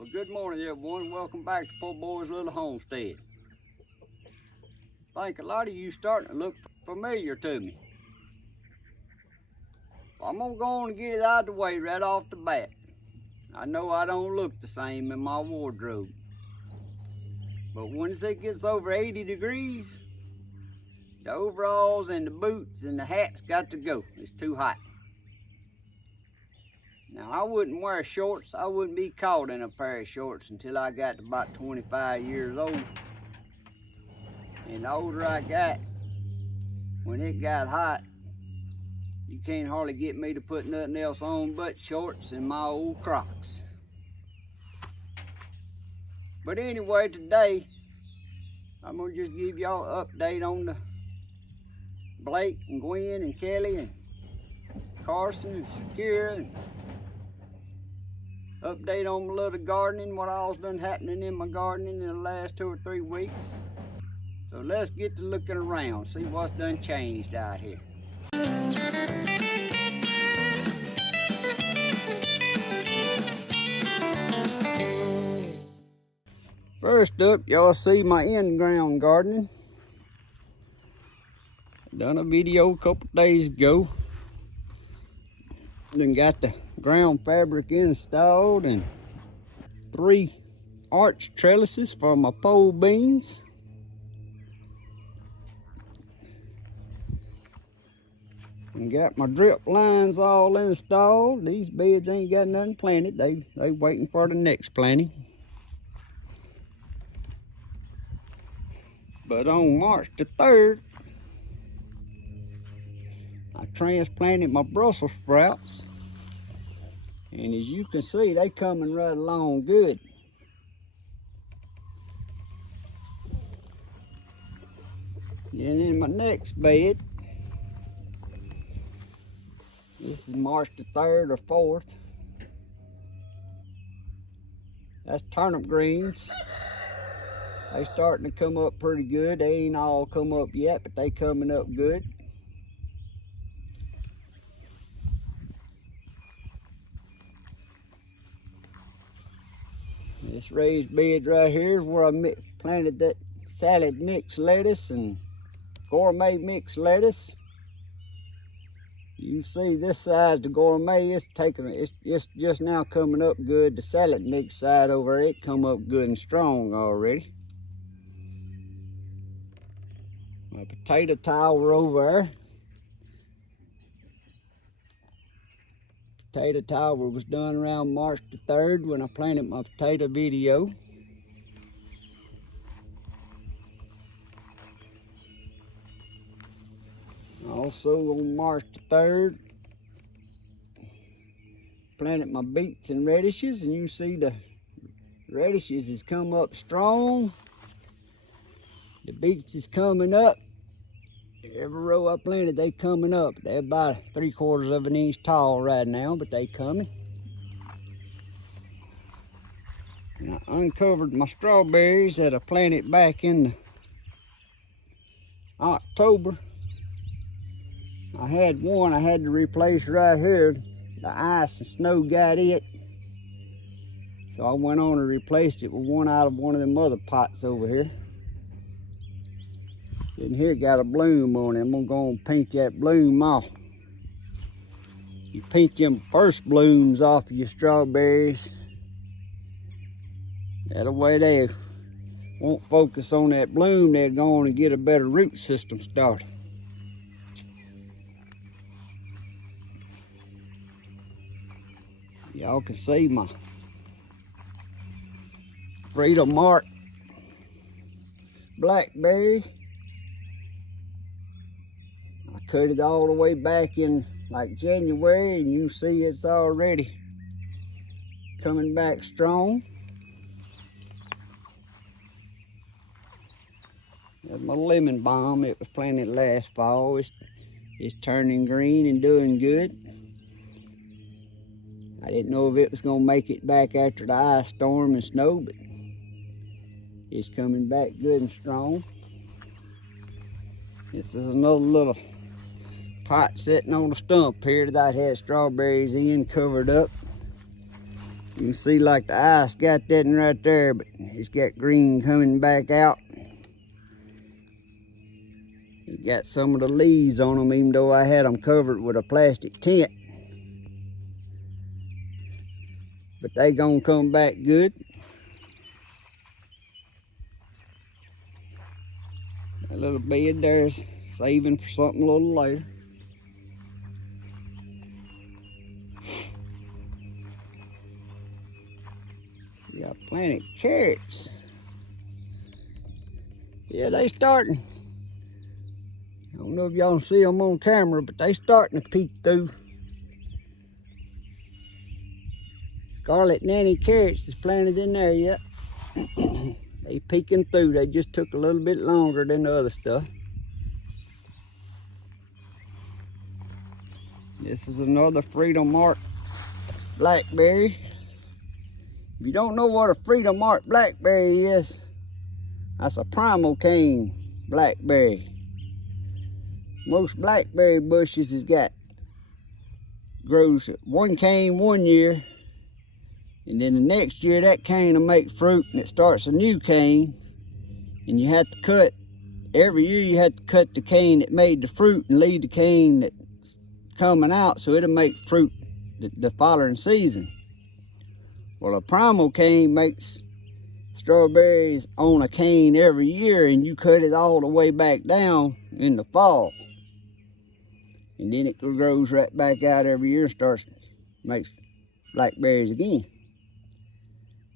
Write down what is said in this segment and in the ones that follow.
Well, good morning, everyone. Welcome back to Poor Boy's Little Homestead. I think a lot of you starting to look familiar to me. Well, I'm gonna go on and get it out of the way right off the bat. I know I don't look the same in my wardrobe, but once it gets over 80 degrees, the overalls and the boots and the hats got to go. It's too hot. Now, I wouldn't wear shorts. I wouldn't be caught in a pair of shorts until I got to about 25 years old. And the older I got, when it got hot, you can't hardly get me to put nothing else on but shorts and my old Crocs. But anyway, today, I'm gonna just give y'all an update on the Blake and Gwen and Kelly and Carson and Shakira, and update on my little gardening, what all's done happening in my gardening in the last 2 or 3 weeks. So let's get to looking around, see what's done changed out here. First up, y'all see my in-ground gardening. Done a video a couple days ago. Then got the ground fabric installed and 3 arch trellises for my pole beans. And got my drip lines all installed. These beds ain't got nothing planted. They waiting for the next planting. But on March the 3rd, I transplanted my Brussels sprouts. And as you can see, they coming right along good. And in my next bed, this is March the 3rd or 4th. That's turnip greens. They starting to come up pretty good. They ain't all come up yet, but they coming up good. This raised bed right here is where I planted that salad mixed lettuce and gourmet mixed lettuce. You see this side, the gourmet, it's just now coming up good. The salad mix side over there, it come up good and strong already. My potato tower over there. Potato tower was done around March the 3rd when I planted my potato video. Also on March the 3rd, planted my beets and radishes, and you see the radishes has come up strong. The beets is coming up. Every row I planted, they coming up. They're about 3/4 of an inch tall right now, but they coming. And I uncovered my strawberries that I planted back in October. I had one I had to replace right here. The ice and snow got it. So I went on and replaced it with one out of one of them other pots over here. And here got a bloom on it. I'm gonna go and paint that bloom off. You paint them first blooms off of your strawberries. That way they won't focus on that bloom. They're going to get a better root system started. Y'all can see my Freedom Mark blackberry. I cut it all the way back in like January, and you see it's already coming back strong. That's my lemon balm. It was planted last fall. It's turning green and doing good. I didn't know if it was gonna make it back after the ice storm and snow, but it's coming back good and strong. This is another little pot sitting on a stump here that I had strawberries in, covered up. You can see like the ice got that in right there, but it's got green coming back out. It got some of the leaves on them, even though I had them covered with a plastic tent. But they gonna come back good. That little bed there's saving for something a little later. We got plenty of carrots. Yeah, they starting. I don't know if y'all can see them on camera, but they starting to peek through. Scarlet Nanny carrots is planted in there yet. They peeking through. They just took a little bit longer than the other stuff. This is another Freedom Mark blackberry. If you don't know what a Freedom Mark blackberry is, that's a primal cane blackberry. Most blackberry bushes has got grows one cane one year, and then the next year that cane will make fruit and it starts a new cane, and you have to cut every year. You have to cut the cane that made the fruit and leave the cane that's coming out, so it'll make fruit the following season. Well, a primal cane makes strawberries on a cane every year, and you cut it all the way back down in the fall, and then it grows right back out every year and makes blackberries again.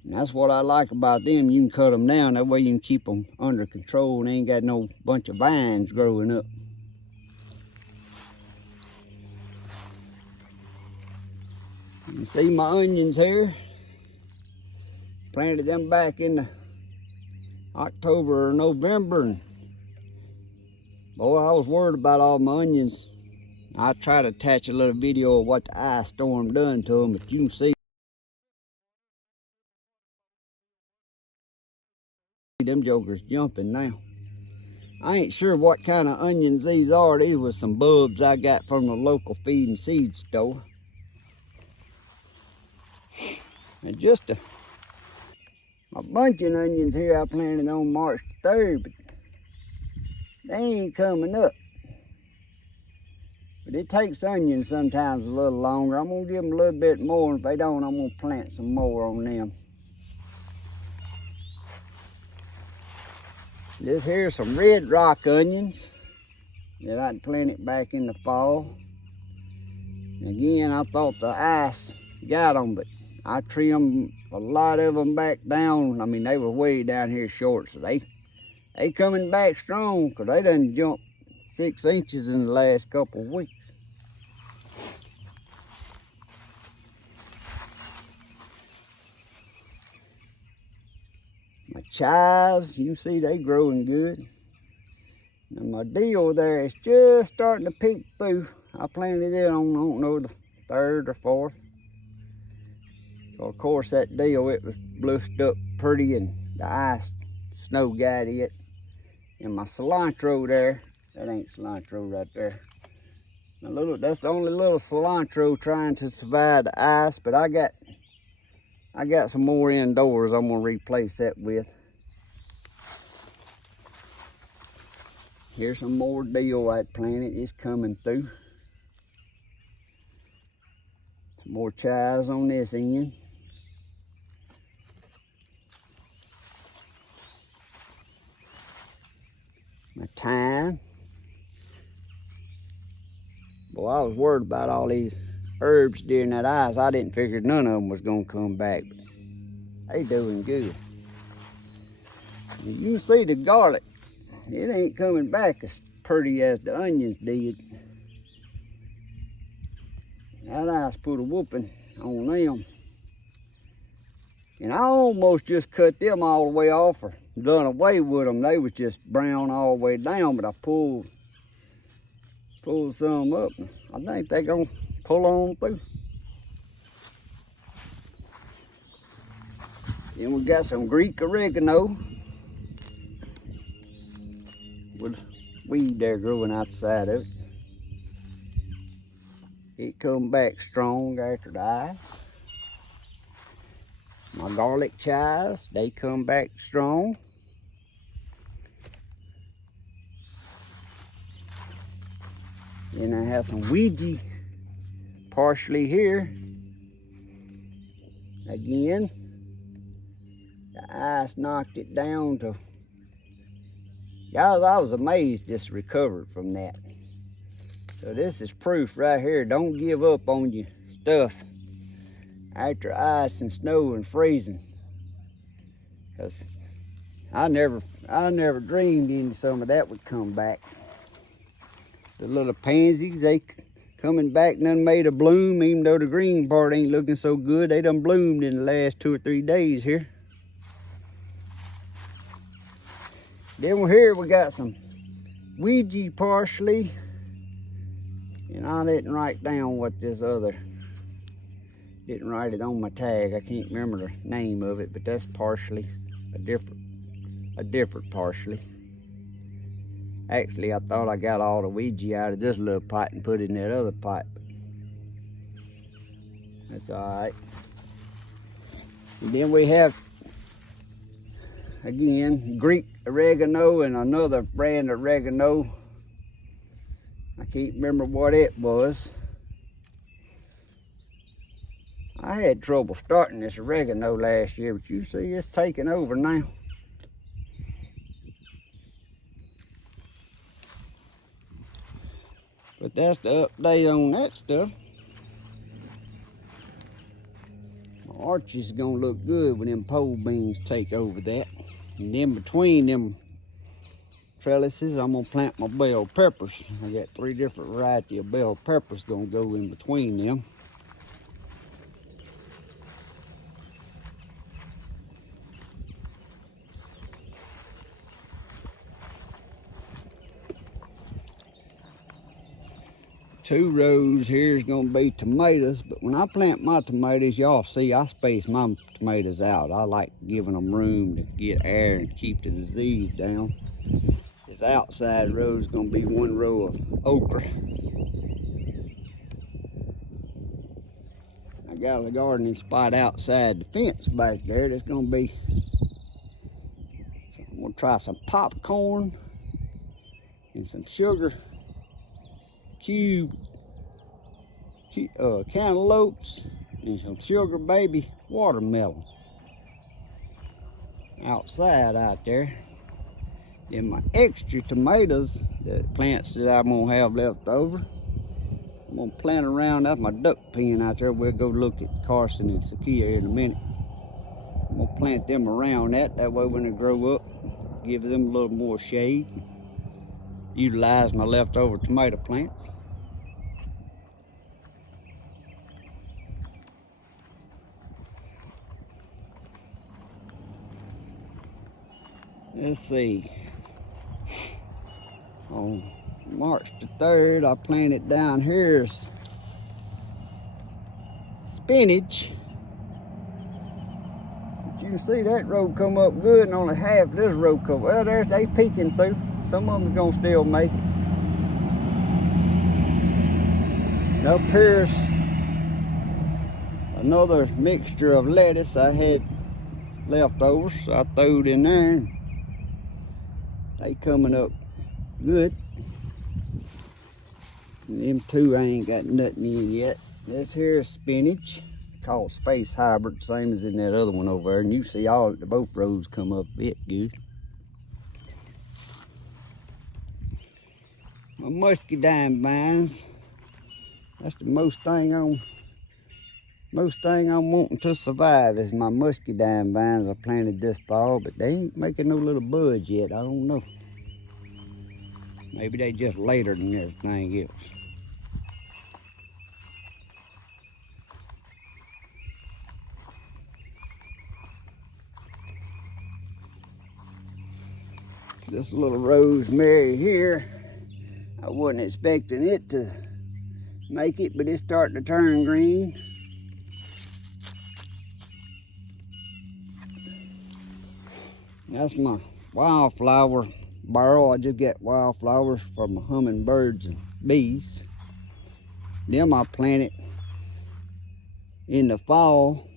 And that's what I like about them. You can cut them down, that way you can keep them under control and they ain't got no bunch of vines growing up. You can see my onions here. Planted them back in the October or November, and boy, I was worried about all my onions. I try to attach a little video of what the ice storm done to them, but you can see them jokers jumping now. I ain't sure what kind of onions these are. These was some bulbs I got from the local feed and seed store. And just a bunch of onions here I planted on March 3rd, but they ain't coming up. But it takes onions sometimes a little longer. I'm gonna give them a little bit more, and if they don't, I'm gonna plant some more on them. This here's some red rock onions that I planted back in the fall. And again, I thought the ice got them, but I trimmed a lot of them back down. I mean, they were way down here short, so they coming back strong, because they done jumped 6 inches in the last couple of weeks. My chives, you see they growing good. And my deal there is just starting to peek through. I planted it on, I don't know, the 3rd or 4th. So of course that deal, it was blushed up pretty, and the ice, snow got it. And my cilantro there, that ain't cilantro right there. That's the only little cilantro trying to survive the ice, but I got some more indoors I'm gonna replace that with. Here's some more deal I planted, it's coming through. Some more chives on this end. My thyme. Boy, I was worried about all these herbs during that ice. I didn't figure none of them was gonna come back, but they doing good. And you can see the garlic, it ain't coming back as pretty as the onions did. That ice put a whooping on them. And I almost just cut them all the way off or done away with them. They was just brown all the way down, but I pulled some up. I think they gonna pull on through. Then we got some Greek oregano with weed there growing outside of it. It come back strong after the ice. My garlic chives, they come back strong. Then I have some Ouija parsley here. Again, the ice knocked it down to, y'all, I was amazed this recovered from that. So this is proof right here. Don't give up on your stuff after ice and snow and freezing. Cause I never dreamed any some of that would come back. The little pansies, they coming back done made a bloom, even though the green part ain't looking so good. They done bloomed in the last 2 or 3 days here. Then here we got some Ouija parsley. And I didn't write down what this other, didn't write it on my tag. I can't remember the name of it, but that's parsley, a different parsley. Actually, I thought I got all the Ouija out of this little pot and put it in that other pot. But that's all right. And then we have, again, Greek oregano and another brand of oregano. I can't remember what it was. I had trouble starting this oregano last year, but you see it's taking over now. But that's the update on that stuff. My orchard is gonna look good when them pole beans take over that. And then between them trellises, I'm gonna plant my bell peppers. I got 3 different varieties of bell peppers gonna go in between them. Two rows here is gonna be tomatoes, but when I plant my tomatoes, y'all see I space my tomatoes out. I like giving them room to get air and keep the disease down. This outside row is gonna be 1 row of okra. I got a gardening spot outside the fence back there that's gonna be, so I'm gonna try some popcorn and some sugar cantaloupes and some sugar baby watermelons outside out there. Then my extra tomatoes, the plants that I'm gonna have left over, I'm gonna plant around. That's my duck pen out there. We'll go look at Carson and Sakia here in a minute. I'm gonna plant them around that. That way when they grow up, give them a little more shade. Utilize my leftover tomato plants. Let's see. On March the 3rd, I planted down here spinach. But you can see that row come up good and only half this row come. Well, they peeking through. Some of them's gonna still make it. And up here's another mixture of lettuce I had leftovers, so I threw it in there. They coming up good. And them 2 I ain't got nothing in yet. This here is spinach, called Space Hybrid, same as in that other one over there. And you see both rows come up a bit good. My muscadine vines, that's the most thing I'm wanting to survive is my muscadine vines I planted this fall, but they ain't making no little buds yet. I don't know. Maybe they just later than everything else. This little rosemary here, I wasn't expecting it to make it, but it's starting to turn green. That's my wildflower barrel. I just got wildflowers for my hummingbirds and bees. Them I planted in the fall.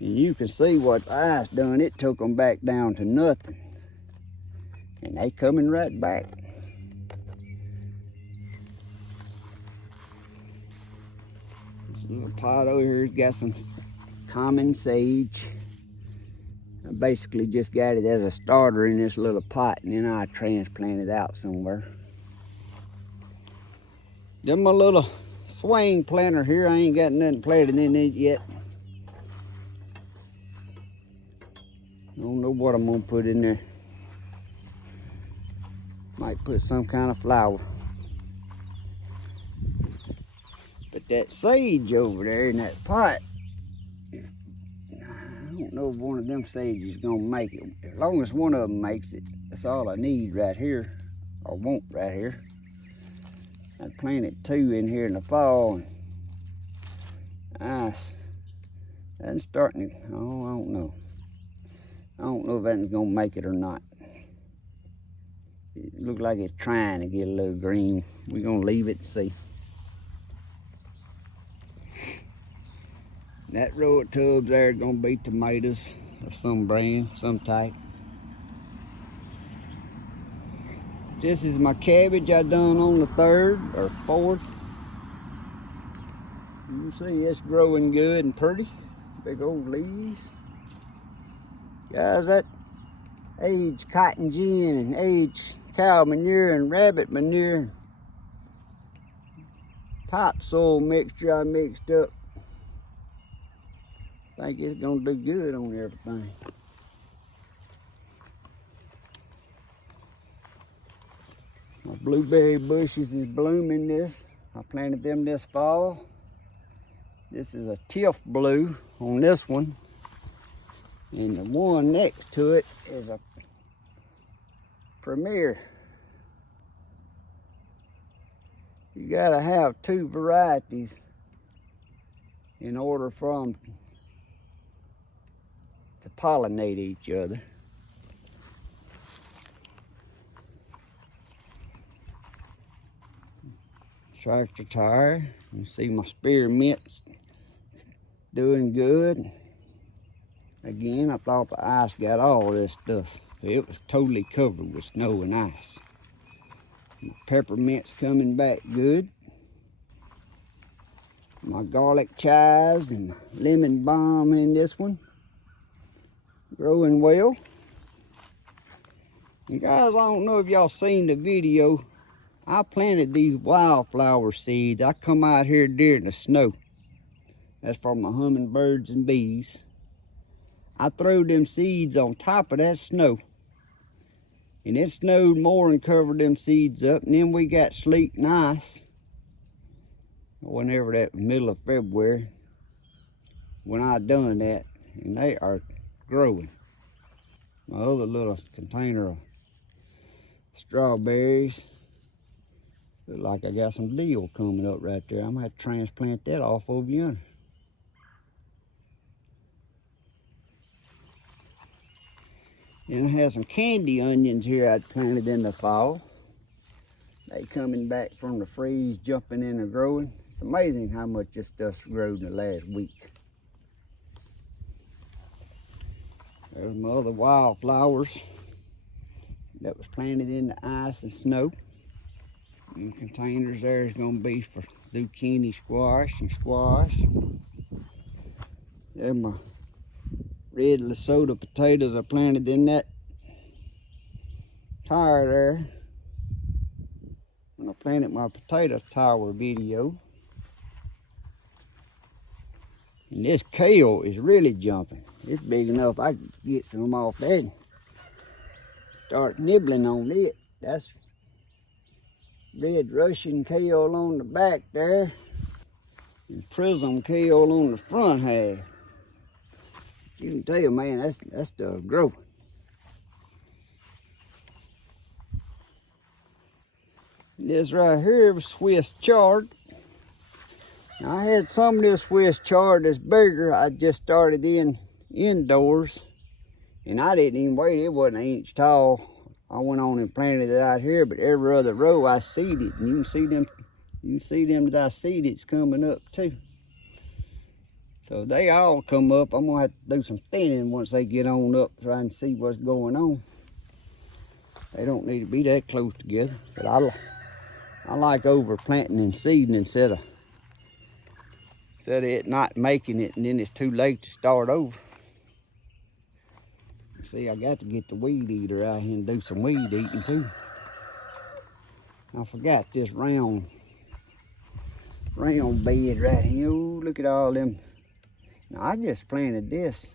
And you can see what the ice done. It took them back down to nothing. And they coming right back. This little pot over here's got some common sage. I basically just got it as a starter in this little pot, and then I transplant it out somewhere. Then my little swing planter here, I ain't got nothing planted in it yet. I don't know what I'm gonna put in there. Might put some kind of flower. But that sage over there in that pot, I don't know if one of them sages is gonna make it. As long as one of them makes it, that's all I need right here, or want right here. I planted 2 in here in the fall. Ice, that's starting to, oh, I don't know. I don't know if that's gonna make it or not. It looks like it's trying to get a little green. We're gonna leave it and see. That row of tubs there are gonna be tomatoes of some brand, some type. This is my cabbage I done on the 3rd or 4th. You can see it's growing good and pretty. Big old leaves. Guys, that aged cotton gin and aged cow manure and rabbit manure, topsoil mixture I mixed up. I think it's gonna do good on everything. My blueberry bushes is blooming this. I planted them this fall. This is a tiff blue on this one. And the one next to it is a premier. You gotta have 2 varieties in order for them to pollinate each other. Tractor tire. You see my spearmint's doing good. Again, I thought the ice got all this stuff. It was totally covered with snow and ice. My peppermint's coming back good. My garlic chives and lemon balm in this one, growing well. And guys, I don't know if y'all seen the video. I planted these wildflower seeds. I come out here during the snow. That's for my hummingbirds and bees. I threw them seeds on top of that snow. And it snowed more and covered them seeds up. And then we got sleet and ice. Whenever that was middle of February. When I done that. And they are growing. My other little container of strawberries. Look like I got some deal coming up right there. I'm gonna have to transplant that off over yonder. And I have some candy onions here I planted in the fall. They coming back from the freeze, jumping in and growing. It's amazing how much this stuff's grown in the last week. There's my other wildflowers that was planted in the ice and snow. And containers there is going to be for zucchini squash and squash. There's my red Lesotho potatoes I planted in that tire there when I planted my potato tower video. And this kale is really jumping. It's big enough I can get some off there and start nibbling on it. That's red Russian kale on the back there and prism kale on the front half. You can tell, man, that stuff growing. This right here was Swiss chard. Now, I had some of this Swiss chard that's bigger. I just started indoors, and I didn't even wait. It wasn't an inch tall. I went on and planted it out here, but every other row I seeded, and you can see them that I seeded. It's coming up too. So they all come up. I'm gonna have to do some thinning once they get on up, try and see what's going on. They don't need to be that close together, but I like overplanting and seeding instead of it not making it and then it's too late to start over. See, I got to get the weed eater out here and do some weed eating too. I forgot this round bed right here. Ooh, look at all them. Now, I just planted this.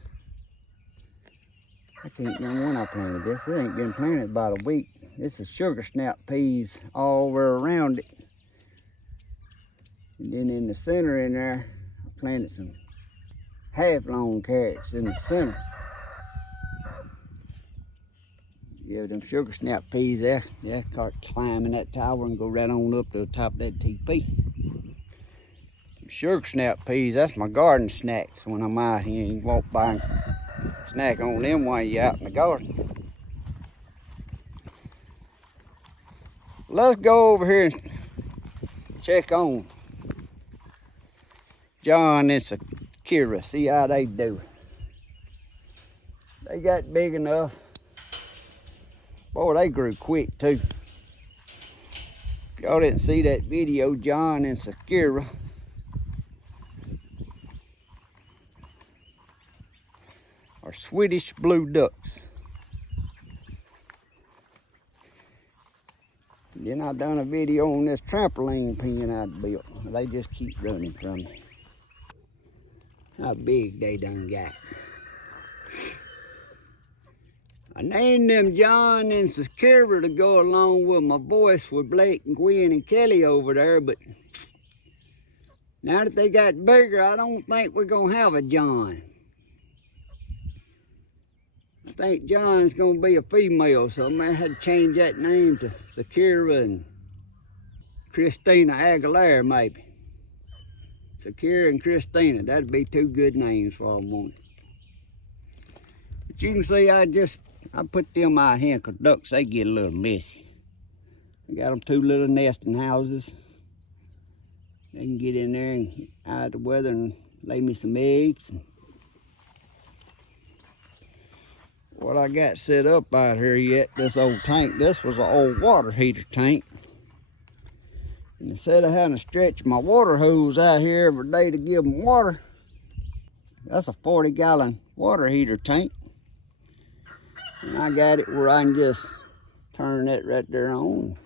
I can't remember when I planted this. It ain't been planted about a week. This is sugar snap peas all the way around it. And then in the center in there, I planted some half-long carrots in the center. Yeah, them sugar snap peas there, yeah, climb in that tower and go right on up to the top of that TP. Sugar snap peas, that's my garden snacks when I'm out here. You walk by and snack on them while you're out in the garden. Let's go over here and check on John and Sakira, see how they do. They got big enough. Boy, they grew quick too. Y'all didn't see that video, John and Sakira are Swedish blue ducks. Then I done a video on this trampoline pen I built. They just keep running from me. How big they done got. I named them John and Sakira to go along with my voice with Blake and Gwen and Kelly over there, but now that they got bigger, I don't think we're gonna have a John. I think John's gonna be a female, so I may have to change that name to Sakira and Christina Aguilera maybe. Sakira and Christina, that'd be two good names for them, won't it? But you can see I put them out here because ducks, they get a little messy. I got them two little nesting houses. They can get in there and out of the weather and lay me some eggs. What I got set up out here yet, this old tank, this was an old water heater tank. And instead of having to stretch my water hose out here every day to give them water, that's a 40-gallon water heater tank. And I got it where I can just turn that right there on.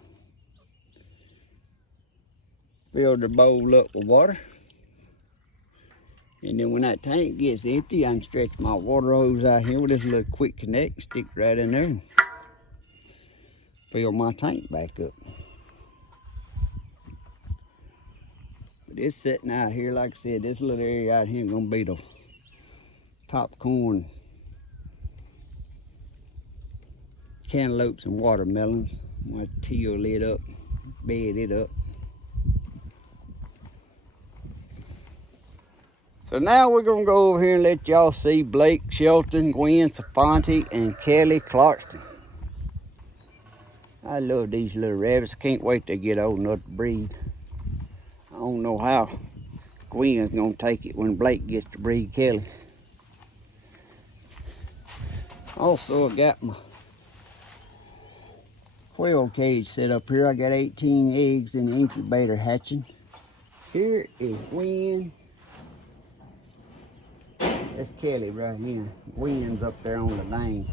Fill the bowl up with water. And then when that tank gets empty, I can stretch my water hose out here with this little quick connect and stick right in there and fill my tank back up. But it's sitting out here, like I said, this little area out here is gonna be the popcorn, cantaloupes and watermelons. I'm gonna till it up, bed it up. So now we're gonna go over here and let y'all see Blake Shelton, Gwen Safonte, and Kelly Clarkston. I love these little rabbits. I can't wait to get old enough to breed. I don't know how Gwen's gonna take it when Blake gets to breed Kelly. Also, I got my quail cage set up here. I got 18 eggs in the incubator hatching. Here is Gwen. That's Kelly right here. Gwen's up there on the dang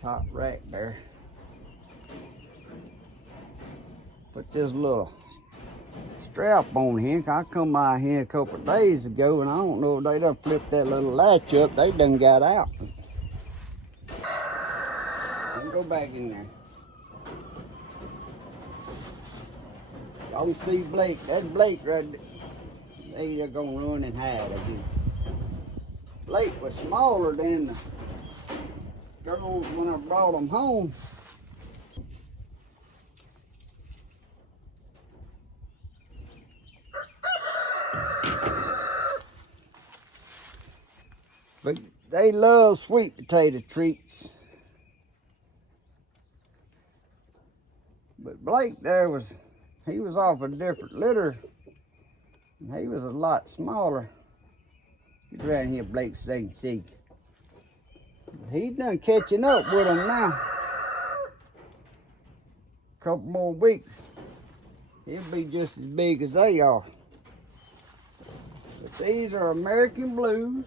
top rack there. Put this little strap on here. I come out here a couple of days ago and I don't know if they done flipped that little latch up. They done got out. Go back in there. Y'all see Blake. That's Blake right there. They're gonna run and hide again. Blake was smaller than the girls when I brought them home. But they love sweet potato treats. But Blake there he was off a different litter And he was a lot smaller. Get around here, Blake, so they can see. He's done catching up with them now. A couple more weeks, he'll be just as big as they are. But these are American Blues.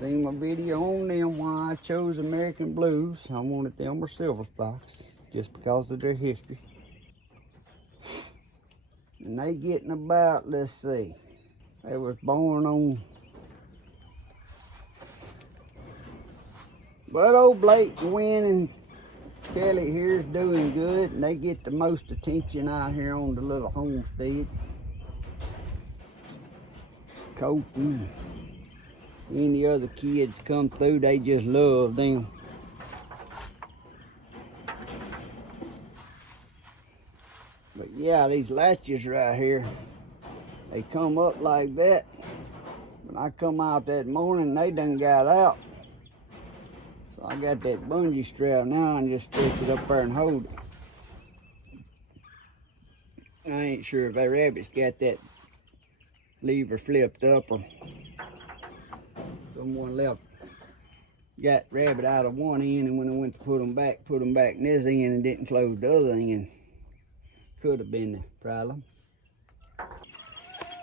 Seen my video on them why I chose American Blues. I wanted them or Silver Spikes just because of their history. And they getting about, let's see, they was born on. But old Blake, Gwen, and Kelly here is doing good, and they get the most attention out here on the little homestead. Coaching. Any other kids come through, they just love them. But yeah, these latches right here, they come up like that. When I come out that morning, they done got out. So I got that bungee strap now and just stretch it up there and hold it. I ain't sure if that rabbit's got that lever flipped up or someone got rabbit out of one end, and when I went to put them back in this end and didn't close the other end. Could have been the problem.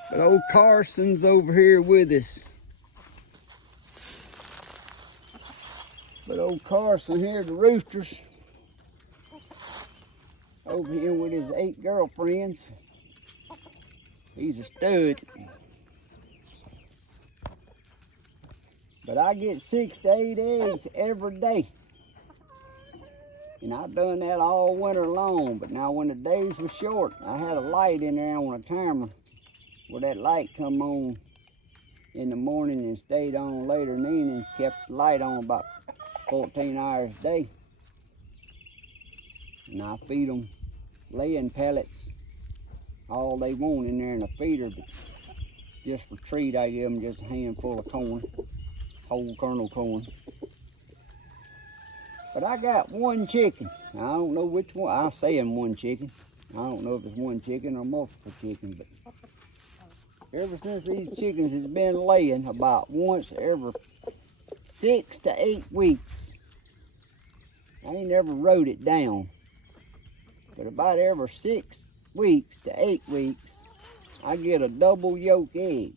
But old Carson's over here with us. But old Carson here, the roosters, over here with his 8 girlfriends. He's a stud. But I get 6 to 8 eggs every day. And I've done that all winter long. But now when the days were short, I had a light in there on a timer where that light come on in the morning and stayed on later in the evening. Kept the light on about 14 hours a day. And I feed them laying pellets all they want in there in a feeder. But just for treat, I give them just a handful of corn, whole kernel corn. But I got one chicken. I don't know which one. I'm saying one chicken. I don't know if it's one chicken or multiple chicken, but ever since these chickens has been laying about once every 6 to 8 weeks. I ain't never wrote it down, but about every 6 weeks to 8 weeks, I get a double yolk egg.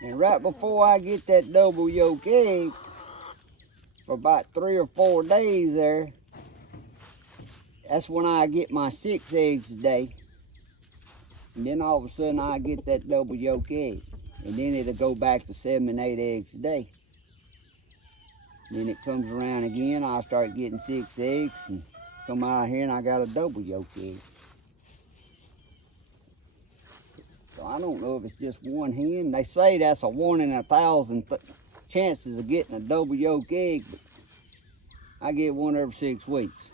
And right before I get that double yolk egg, for about 3 or 4 days there, that's when I get my 6 eggs a day. And then all of a sudden I get that double yolk egg. And then it'll go back to 7 and 8 eggs a day. Then it comes around again, I'll start getting 6 eggs and come out here and I got a double yolk egg. So I don't know if it's just one hen. They say that's a 1 in 1,000 chances of getting a double yolk egg, but I get one every 6 weeks.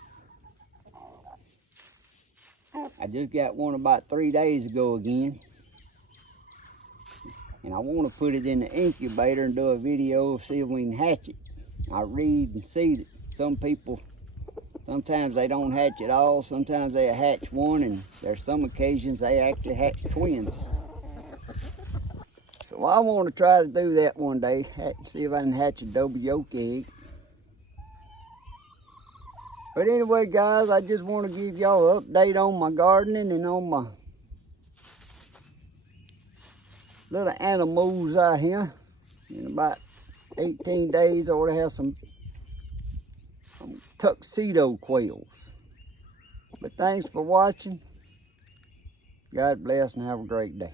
I just got one about 3 days ago again. And I want to put it in the incubator and do a video, see if we can hatch it. I read and see that some people, sometimes they don't hatch at all, sometimes they hatch one, and there's some occasions they actually hatch twins. So I want to try to do that one day, see if I can hatch a double yolk egg. But anyway, guys, I just want to give y'all an update on my gardening and on my little animals out here. In about 18 days, I ought to have some tuxedo quails. But thanks for watching. God bless and have a great day.